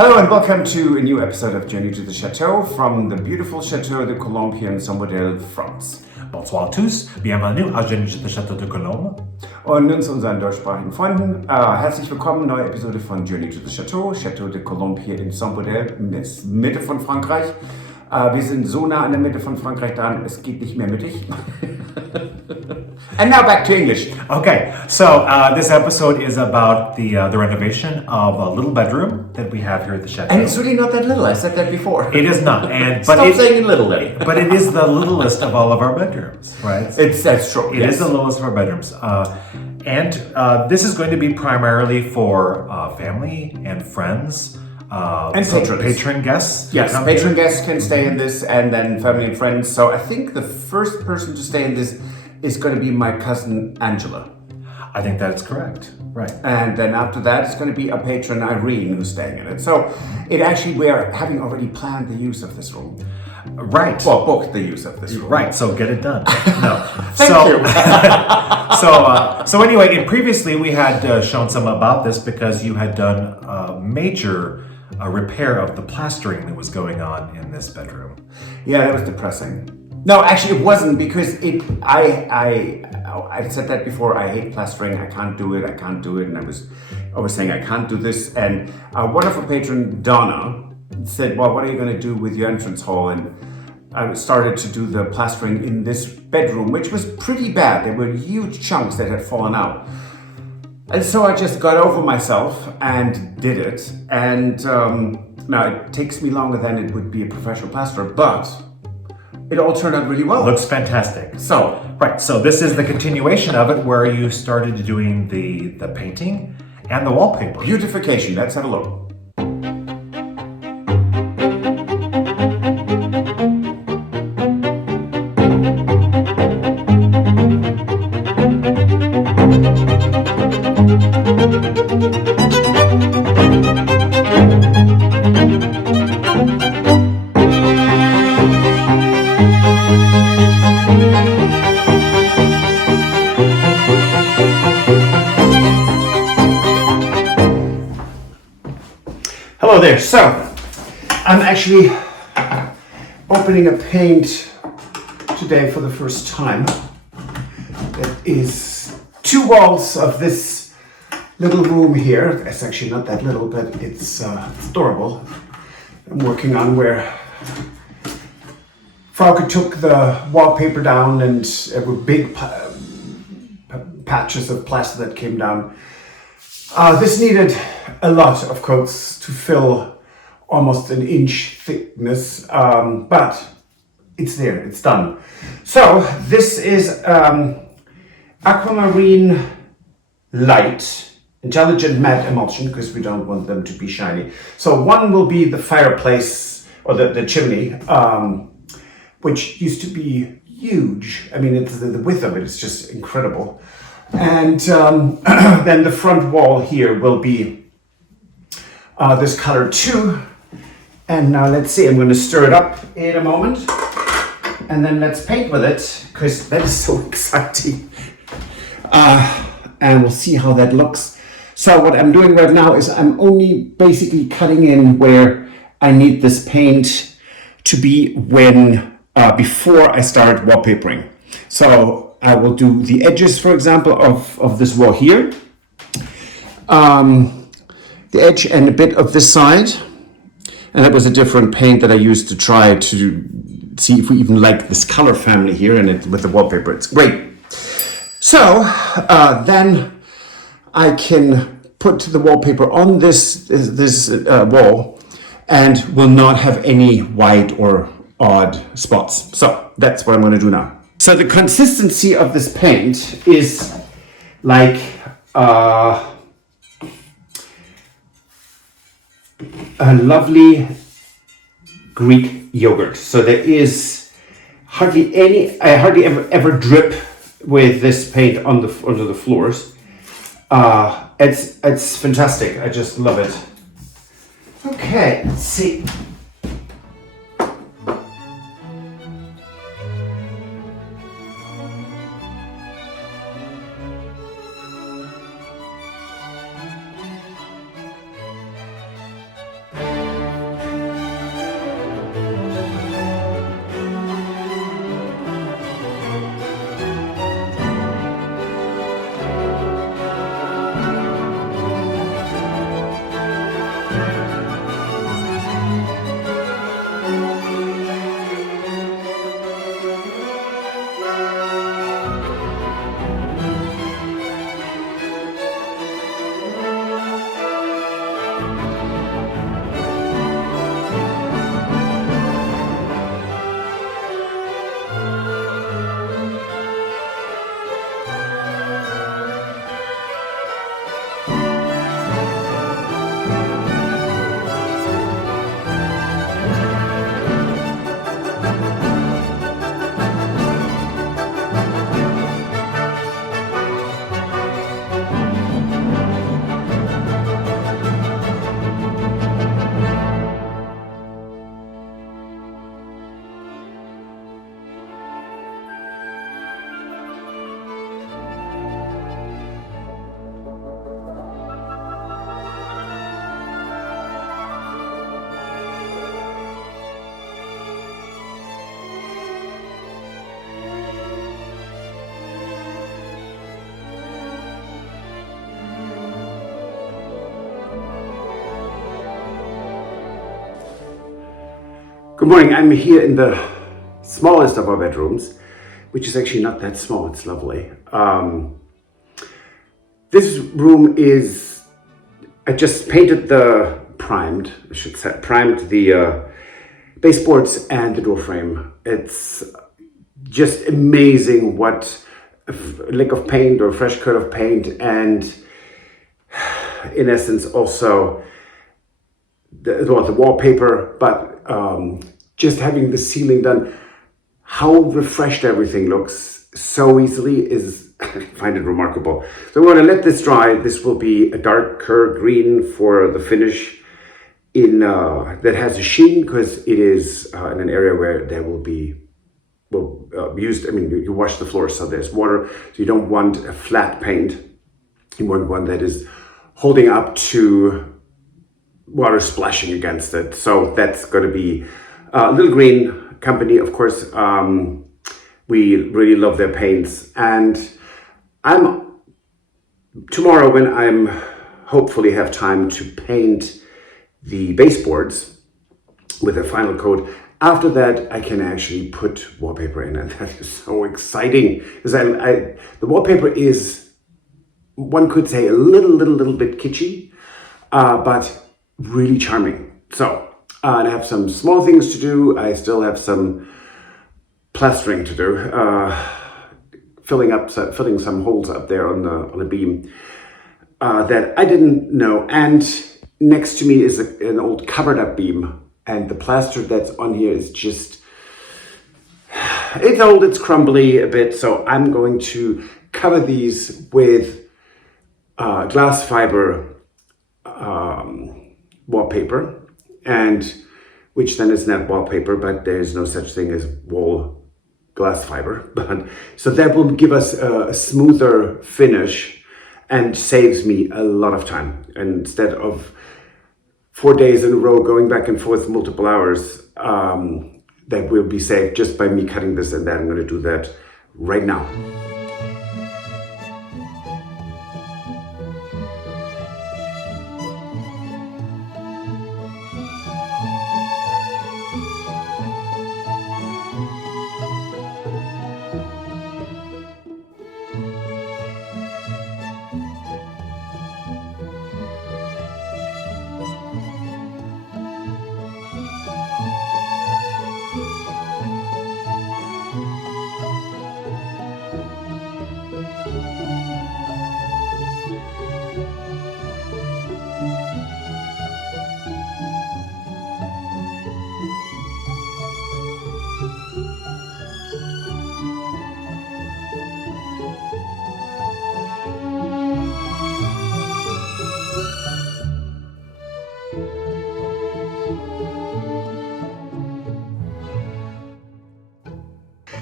Hello and welcome to a new episode of Journey to the Chateau from the beautiful Chateau de Lalacelle here in Sonata, France. Bonsoir à tous, bienvenue à Journey to the Château de Lalacelle. Und nun zu unseren deutschsprachigen Freunden. Herzlich willkommen, neue Episode von Journey to the Chateau, Chateau de Lalacelle hier in Sonata, Mitte von Frankreich. Wir sind so nah an der Mitte von Frankreich dran, es geht nicht mehr mittig. And now back to English. Okay, so this episode is about the renovation of a little bedroom that we have here at the Chateau. And it's really not that little, I said that before. It is not. And Stop saying little then. But it is the littlest of all of our bedrooms, right? That's true. It is the littlest of our bedrooms. And this is going to be primarily for family and friends. And patrons. Patron guests. Yes, patron guests can stay in this, and then family and friends. So I think the first person to stay in this is going to be my cousin Angela. I think that's correct. Right. And then after that, it's going to be a patron, Irene, who's staying in it. So we're having already planned the use of this room. Right. Well, booked the use of this room. Right. So get it done. No. Thank you. So anyway, previously we had shown some about this because you had done a major repair of the plastering that was going on in this bedroom. Yeah, that was depressing. No, actually it wasn't, because I said that before. I hate plastering. I can't do it. And I was always saying I can't do this. And our wonderful patron Donna said, well, what are you going to do with your entrance hall? And I started to do the plastering in this bedroom, which was pretty bad. There were huge chunks that had fallen out. And so I just got over myself and did it. And now it takes me longer than it would be a professional plasterer, but it all turned out really well. Looks fantastic. So this is the continuation of it, where you started doing the painting and the wallpaper. Beautification. Let's have a look. Hello there. So, I'm actually opening a paint today for the first time. That is 2 walls of this little room here. It's actually not that little, but it's adorable. I'm working on where Frauke took the wallpaper down, and there were big patches of plaster that came down. This needed a lot of coats to fill almost an inch thickness, but it's there, it's done. So this is aquamarine light, intelligent matte emulsion, because we don't want them to be shiny. So one will be the fireplace, or the chimney, which used to be huge. I mean, the width of it is just incredible. And then the front wall here will be this color too. And now let's see, I'm going to stir it up in a moment. And then let's paint with it, because that is so exciting. And we'll see how that looks. So what I'm doing right now is I'm only basically cutting in where I need this paint to be before I start wallpapering. So I will do the edges, for example, of this wall here. The edge and a bit of this side. And that was a different paint that I used to try to see if we even like this color family here, and with the wallpaper. It's great. So then I can put the wallpaper on this wall and will not have any white or odd spots. So that's what I'm going to do now. So the consistency of this paint is like a lovely Greek yogurt. So there is hardly ever drip with this paint onto the floors. It's fantastic. I just love it. Okay, let's see. Good morning. I'm here in the smallest of our bedrooms, which is actually not that small. It's lovely. This room is, I just painted primed the baseboards and the door frame. It's just amazing what a lick of paint or a fresh coat of paint, and in essence also the wallpaper, but just having the ceiling done, how refreshed everything looks so easily is, I find it remarkable. So we're going to let this dry. This will be a darker green for the finish that has a sheen, because it is in an area where there will be used. I mean, you wash the floor, so there's water. So you don't want a flat paint. You want one that is holding up to water splashing against it. So that's going to be Little Greene company, of course. We really love their paints, and tomorrow, when I'm hopefully have time to paint the baseboards with a final coat, after that I can actually put wallpaper in, and that is so exciting, because the wallpaper is, one could say, a little bit kitschy, but really charming. So I have some small things to do. I still have some plastering to do, filling some holes up there on a beam that I didn't know. And next to me is an old covered up beam, and the plaster that's on here is just, it's old, it's crumbly a bit. So I'm going to cover these with glass fiber wallpaper, and which then is not wallpaper, but there's no such thing as wall glass fiber. But so that will give us a smoother finish and saves me a lot of time. And instead of 4 days in a row going back and forth multiple hours, that will be saved just by me cutting this and that. I'm going to do that right now.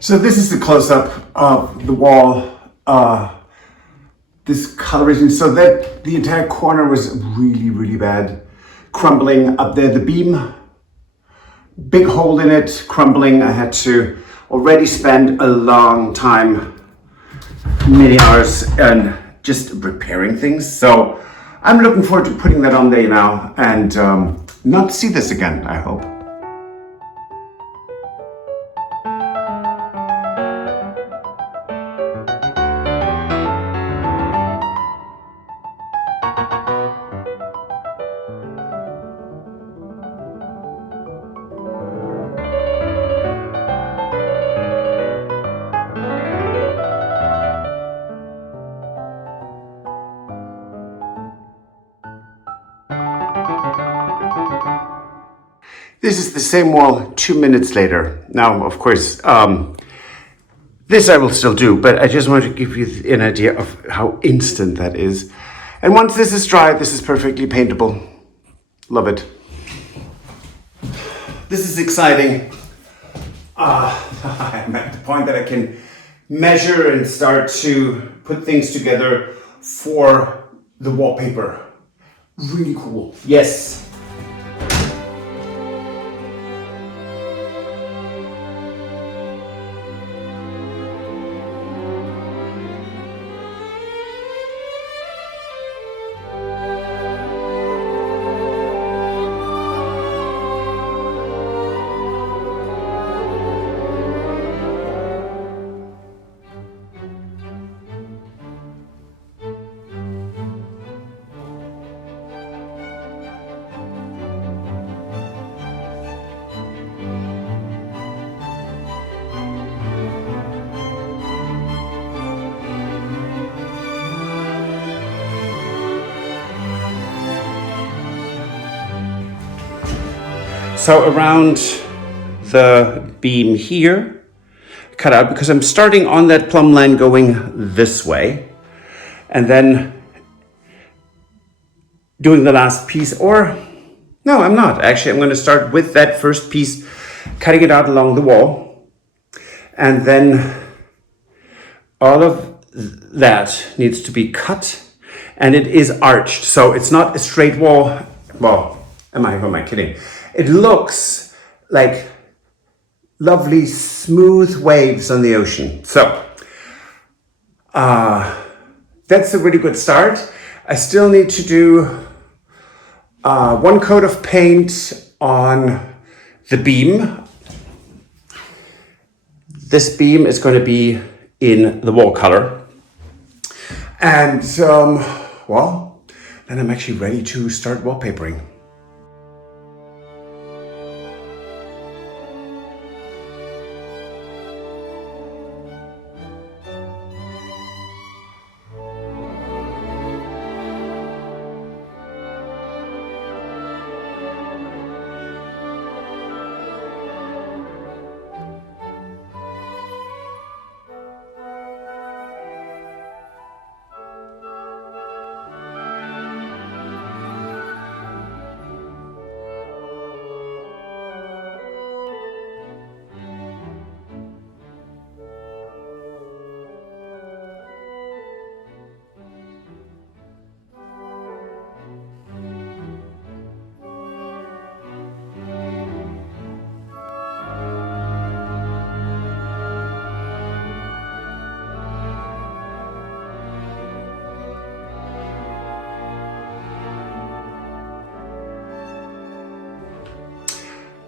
So this is the close-up of the wall, this coloration, so that the entire corner was really bad, crumbling up there, the beam, big hole in it, crumbling. I had to already spend a long time, many hours, and just repairing things. So I'm looking forward to putting that on there now and not see this again, I hope. This is the same wall 2 minutes later. Now, of course, this I will still do, but I just wanted to give you an idea of how instant that is. And once this is dry, this is perfectly paintable. Love it. This is exciting. I'm at the point that I can measure and start to put things together for the wallpaper. Really cool. Yes. So around the beam here, cut out, because I'm starting on that plumb line going this way, and then doing the last piece, or no, I'm not. Actually, I'm going to start with that first piece, cutting it out along the wall, and then all of that needs to be cut, and it is arched, so it's not a straight wall. Well, who am I kidding? It looks like lovely smooth waves on the ocean. So that's a really good start. I still need to do one coat of paint on the beam. This beam is going to be in the wall color. And well, then I'm actually ready to start wallpapering.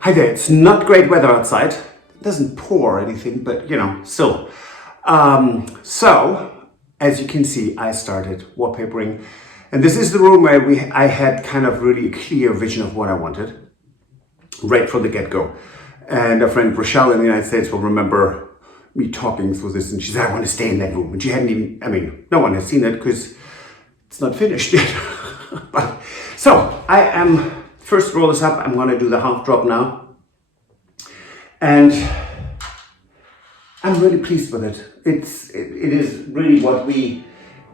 Hi there, it's not great weather outside. It doesn't pour or anything, but still. So, as you can see, I started wallpapering. And this is the room where I had kind of really a clear vision of what I wanted, right from the get-go. And a friend, Rochelle in the United States, will remember me talking through this, and she said, I want to stay in that room. And she hadn't even, no one has seen it because it's not finished yet. So, I am... First roll this up, I'm going to do the half drop now. And I'm really pleased with it. It is really what we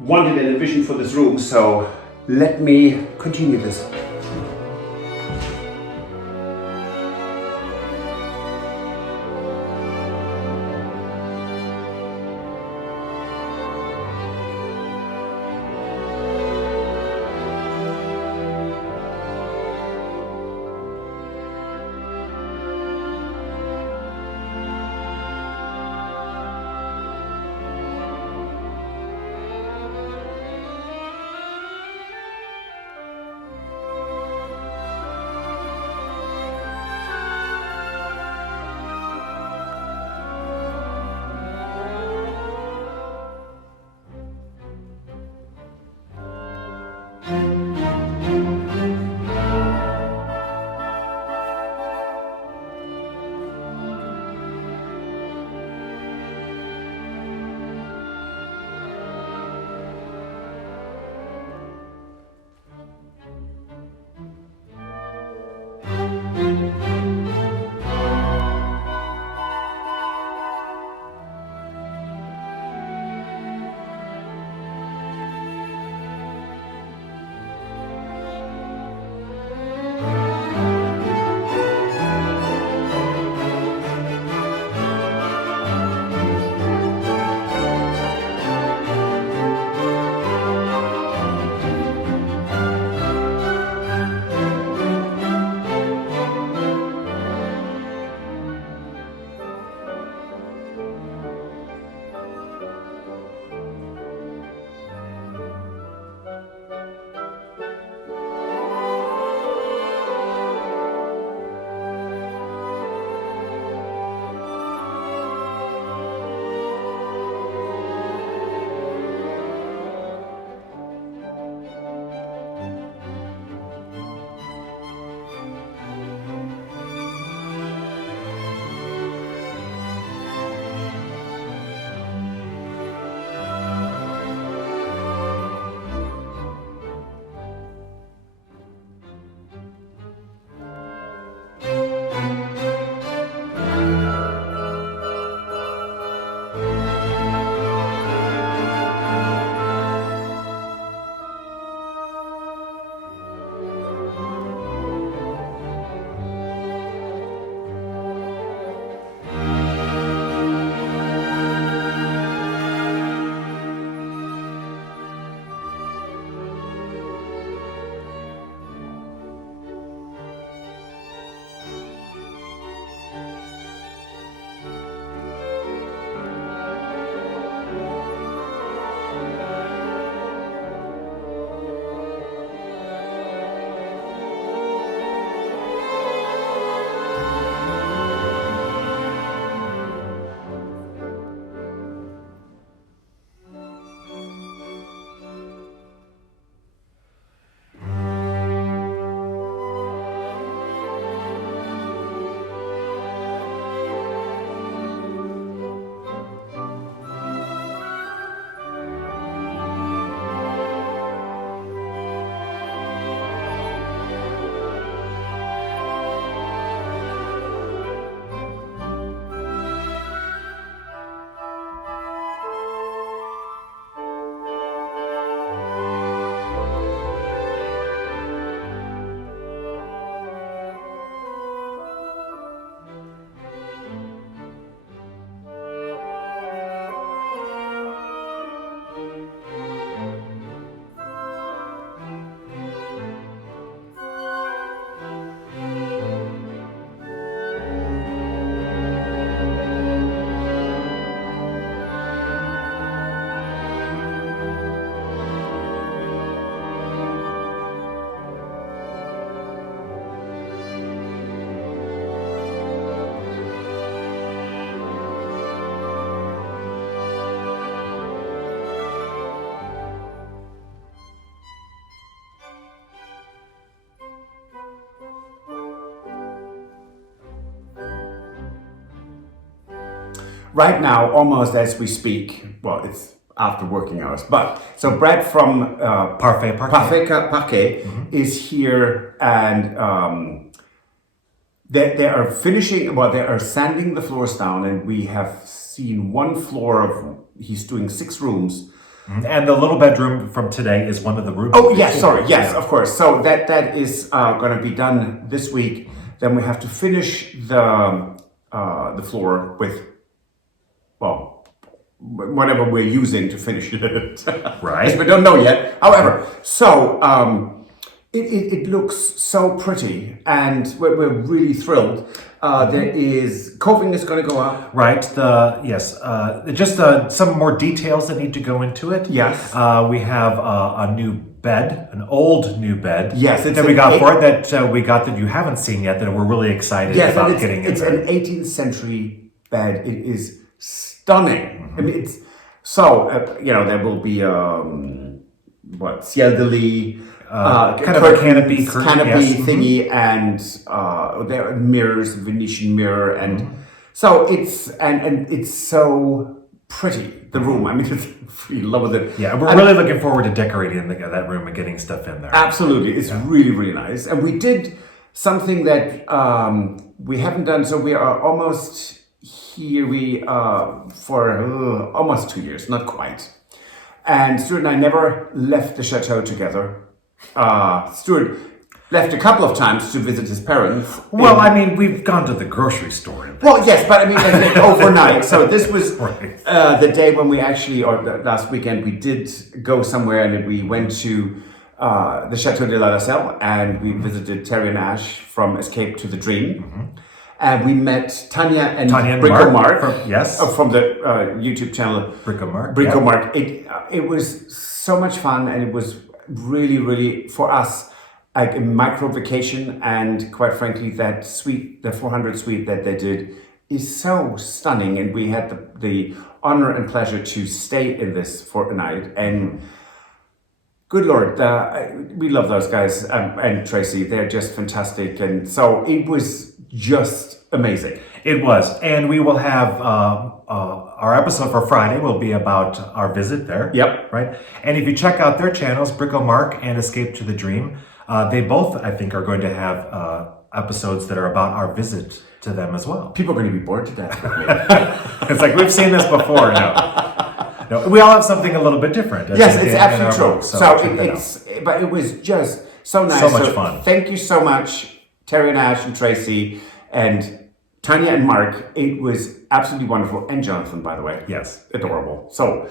wanted and envisioned for this room. So let me continue this. right now, almost as we speak, well, it's after working hours, but so Brad from Parfait Parquet is here, and they are finishing, well, they are sanding the floors down, and we have seen one floor of, he's doing 6 rooms. And the little bedroom from today is one of the rooms. Oh, yes, sorry, yes, of course. So that is going to be done this week. Then we have to finish the floor with, well, whatever we're using to finish it. Right. Yes, we don't know yet. However, so it looks so pretty, and we're really thrilled. There is coving is going to go up. Right. Just some more details that need to go into it. Yes. We have a new bed, an old new bed. Yes, that we got for it. That we got that you haven't seen yet. That we're really excited about getting. It's an 18th century bed. It is stunning. I mean, it's so there will be ciel de lit. Kind of a canopy thingy, and there are mirrors, Venetian mirror, and so it's it's so pretty. The room, I mean, we love it. Yeah, we're really looking forward to decorating that room and getting stuff in there. Absolutely, it's really, really nice. And we did something that we haven't done. So we are almost here. We for almost 2 years, not quite. And Stuart and I never left the chateau together. Stuart left a couple of times to visit his parents. Well, I mean, we've gone to the grocery store. Well, yes, but I mean, like, overnight. So this was Right. the day when we actually, or the last weekend, we did go somewhere, and we went to the Chateau de Lalacelle, and we visited Terry and Ash from Escape to the Dream. And we met Tanya and Mark from the YouTube channel Brico Mark. It was so much fun, and it was really, really, for us, like a micro vacation. And quite frankly, that suite, the 400 suite that they did, is so stunning. And we had the honor and pleasure to stay in this for a night. And good Lord, we love those guys, and Tracy. They're just fantastic. And so it was just amazing. It was. And we will have our episode for Friday will be about our visit there. Yep. Right. And if you check out their channels, Brico Mark and Escape to the Dream, they both, I think, are going to have episodes that are about our visit to them as well. People are going to be bored to death with me. It's like, we've seen this before. No, we all have something a little bit different. Yes, it's absolutely true. So but it was just so nice. So much fun. Thank you so much, Terry and Ash and Tracy and Tanya and Mark. It was absolutely wonderful. And Jonathan, by the way. Yes. Adorable. So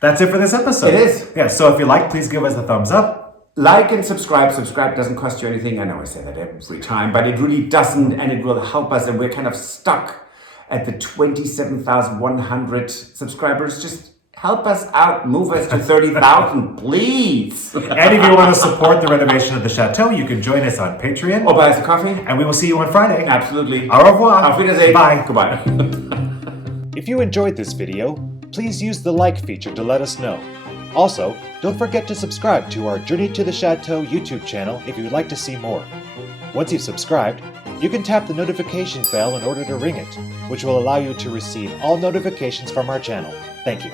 that's it for this episode. It is. Yeah, so if you like, please give us a thumbs up. Like and subscribe. Subscribe doesn't cost you anything. I know I say that every time, but it really doesn't, and it will help us. And we're kind of stuck at the 27,100 subscribers. Just help us out. Move us to 30,000, please. And if you want to support the renovation of the Chateau, you can join us on Patreon. Or buy us a coffee. And we will see you on Friday. Absolutely. Au revoir. Auf Wiedersehen. Bye. Goodbye. If you enjoyed this video, please use the like feature to let us know. Also, don't forget to subscribe to our Journey to the Chateau YouTube channel if you would like to see more. Once you've subscribed, you can tap the notification bell in order to ring it, which will allow you to receive all notifications from our channel. Thank you.